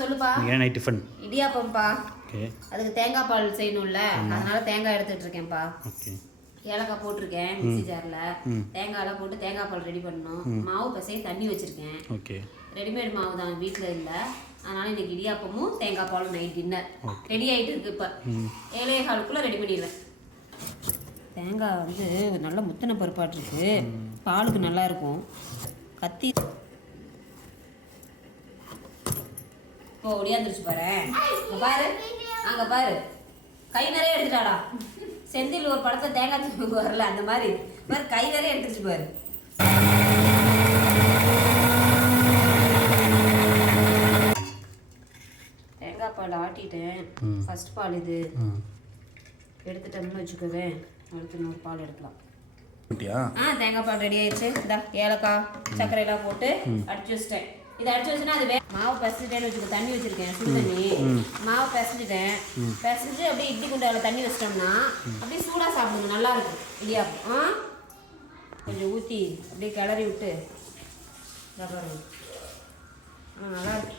சொல்லுப்பா. Night tiffin இடியாப்பம்ப்பா. Okay அதுக்கு தேங்காய் பால் செய்யணும்ல. அதனால தேங்காய் எடுத்துட்டு இருக்கேன்ப்பா ஓகே ஏலக்காய் போட்டிருக்கேன் மிக்ஸி ஜார்ல. தேங்காயெல்லாம் போட்டு தேங்காய் பால் ரெடி பண்ணணும். மாவு பசைய தண்ணி வச்சிருக்கேன். ஓகே ரெடிமேட் மாவு தான் வீட்டில் இல்லை. அதனால இன்னைக்கு இடியாப்பமும் தேங்காய் பாலும் நைட் டின்னர். ரெடி ஆயிட்டு இருக்கு இப்போ. ம். ஏழைய காலுக்குள்ள ரெடி பண்ணிடுவேன். தேங்காய் வந்து நல்ல முத்தின பருப்பாட்டு இருக்கு பாலுக்கு நல்லா இருக்கும். கத்தி இப்போ ஒடியாந்துருச்சு பாரு. இங்க பாரு. அங்க பாரு. கை நிறைய எடுத்துட்டாடா. செந்தில் ஒரு படத்துல தேங்காய் தூக்கு வரல அந்த மாதிரி. பாரு கை நிறைய எடுத்துருச்சு பாரு. தேங்காய் பால் ஆட்டிட்டேன். ஃபர்ஸ்ட் பால் இது. எடுத்துட்டோம்னு வச்சுக்கோவே அடுத்து இன்னொரு பால் எடுக்கலாம். ஆ தேங்காய் பால் ரெடி ஆயிடுச்சு. இந்த ஏலக்காய் சர்க்கரை எல்லாம் போட்டு அடிச்சு வச்சிட்டேன். இது அடிச்சு வச்சுன்னா அது மாவு பிசைஞ்சிட்டேன்னு வச்சுக்கோ தண்ணி வச்சிருக்கேன் சுடு தண்ணி. மாவு பிசைஞ்சிட்டேன். பிசைஞ்சு அப்படியே இட்லி குண்டால தண்ணி வச்சிட்டோம்னா அப்படியே சூடாக சாப்பிடுங்க நல்லா இருக்கும். இடியாப்பம் ஆ? கொஞ்சம் ஊற்றி அப்படியே கிளறி விட்டு பாருங்க. ஆ நல்லா இருக்கு.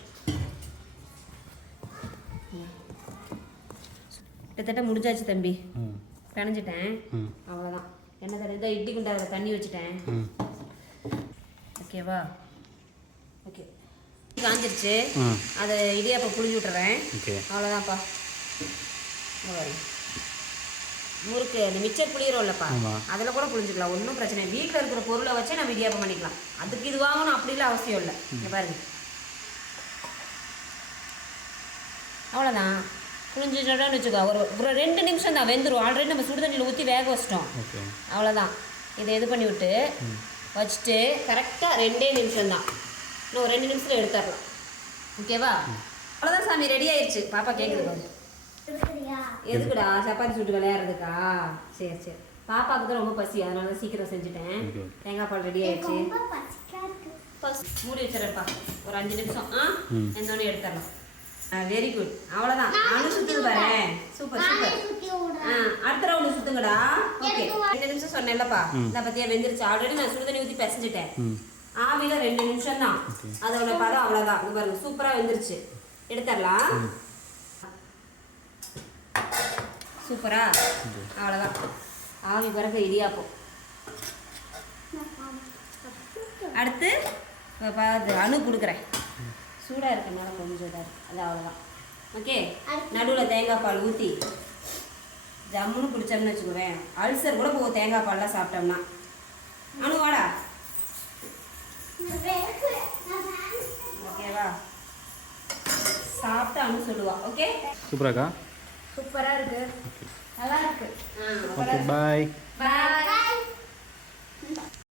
கிட்டத்தட்ட முடிஞ்சாச்சு தம்பி. ம். பிணைஞ்சிட்டேன் அவ்வளோதான் எண்ணெய் தடவி? இட்லி குண்டாவில் தண்ணி வச்சுட்டேன். ஓகேவா? ஓகே. காஞ்சிருச்சு. அதை இடியாப்பம் புளிஞ்சு விட்டுறேன். அவ்வளோதான்ப்பா. முறுக்கு அந்த மிச்சர் புளியறோம்லப்பா ஆமா. அதில் கூட புளிஞ்சுக்கலாம் ஒன்றும் பிரச்சனை வீட்டில் இருக்கிற பொருளை வச்சே நம்ம இடியாப்பம் பண்ணிக்கலாம். அதுக்கு இது வாங்கணும் அப்படிலாம் அவசியம் இல்லை. இங்க பாருங்க. அவ்வளோதான் புளிஞ்சுட்டோன்னு வச்சுக்கோ. ஒரு ஒரு ரெண்டு நிமிஷம் தான் வெந்துடும் ஆல்ரெடி நம்ம சுடு தண்ணியில் ஊற்றி வேக வச்சிட்டோம். அவ்வளோதான் இதை இது பண்ணி விட்டு வச்சுட்டு கரெக்டாக ரெண்டே நிமிஷம் தான் இன்னும் ஒரு ரெண்டு நிமிஷத்தில் எடுத்துடலாம். ஓகேவா? அவ்வளோதான் சாமி ரெடி ஆயிடுச்சு பாப்பா கேட்குது பாரு. எதுக்குடா சப்பாத்தி சுட்டு விளையாடுறதுக்கா? சரி சரி. பாப்பாவுக்கு தான் ரொம்ப பசி அதனால தான் சீக்கிரம் செஞ்சுட்டேன். தேங்காய் பால் ரெடி ஆயிடுச்சு மூடி வச்சிடறப்பா ஒரு அஞ்சு நிமிஷம் ஆ. எந்தோடனே எடுத்துடலாம். வெரி குட் அவ்வளோதான் நானும் சுற்றுது பாரு. Super super. ஆ, அடுத்த ரவுண்டு சுத்துங்கடா. ஓகே. ரெண்டு நிமிஷம் சொன்னேன்லப்பா. இந்த பத்தியா வெந்துருச்சு. ஆல்ரெடி நான் சுடுதண்ணி ஊற்றி பிசைஞ்சிட்டேன். ம் ஆவில ரெண்டு நிமிஷம் தான் அதோட பதம் அவ்வளோதான் இங்க பாருங்க சூப்பரா வெந்துருச்சு. எடுத்துடலாம். சூப்பரா அவ்வளோதான் ஆவி பிறகு இடியாப்பம். அடுத்து இப்ப பாத்து அணு கொடுக்குறேன். சூடாக இருக்கனால கொஞ்சம் இதாக இருக்கு. அது அவ்வளோதான் ஓகே நடுவில் தேங்காய் பால் ஊற்றி ஜம்முன்னு குடிச்சோம்னு வச்சுக்குவேன். அல்சர் கூட போகும். தேங்காய் பால்லாம் சாப்பிட்டோம்னா. அணு வாடா. ஓகேவா? சாப்பிட்டு அனு சொல்லுவா ஓகே? சூப்பராக்கா சூப்பரா இருக்கு. நல்லா இருக்கு. ஓகே பாய் பாய்